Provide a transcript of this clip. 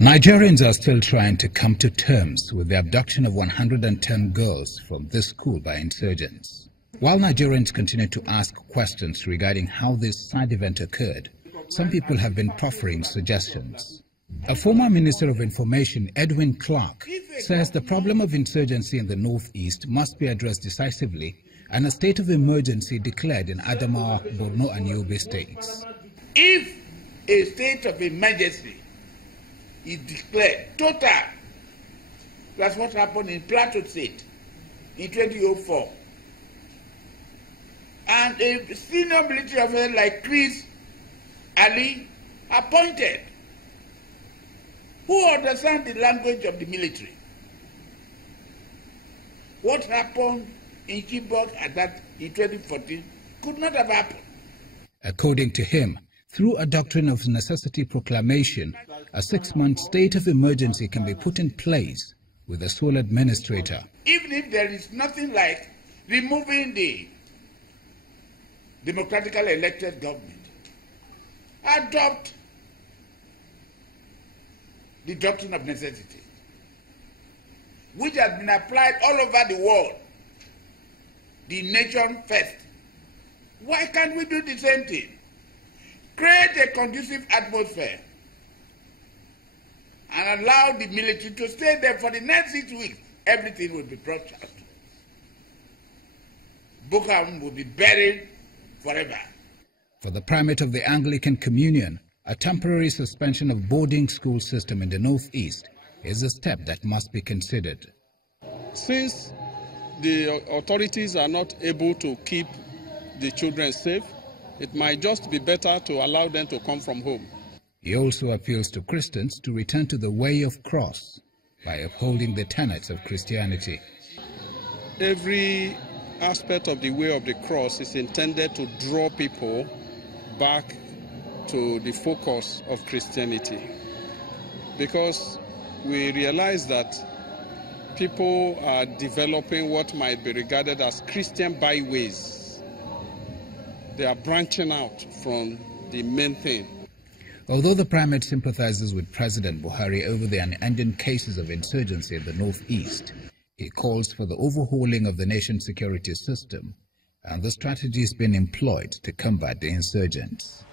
Nigerians are still trying to come to terms with the abduction of 110 girls from this school by insurgents. While Nigerians continue to ask questions regarding how this sad event occurred, some people have been proffering suggestions. A former Minister of Information, Edwin Clark, says the problem of insurgency in the northeast must be addressed decisively and a state of emergency declared in Adamawa, Borno and Yobe states. If a state of emergency is declared total, that's what happened in Plateau State in 2004, and a senior military officer like Chris Ali appointed, who understands the language of the military. What happened in Chibok at that in 2014 could not have happened. According to him, through a doctrine of necessity proclamation, a 6-month state of emergency can be put in place with a sole administrator. Even if there is nothing like removing the democratically elected government, adopt the doctrine of necessity, which has been applied all over the world. The nation first. Why can't we do the same thing? Create a conducive atmosphere and allow the military to stay there for the next 6 weeks. Everything will be broadcast. Boko Haram will be buried forever. For the Primate of the Anglican Communion, a temporary suspension of boarding school system in the northeast is a step that must be considered. Since the authorities are not able to keep the children safe, it might just be better to allow them to come from home. He also appeals to Christians to return to the way of cross by upholding the tenets of Christianity. Every aspect of the way of the cross is intended to draw people back to the focus of Christianity, because we realize that people are developing what might be regarded as Christian byways. They are branching out from the main thing. Although the Primate sympathizes with President Buhari over the unending cases of insurgency in the northeast, he calls for the overhauling of the nation's security system and the strategies being employed to combat the insurgents.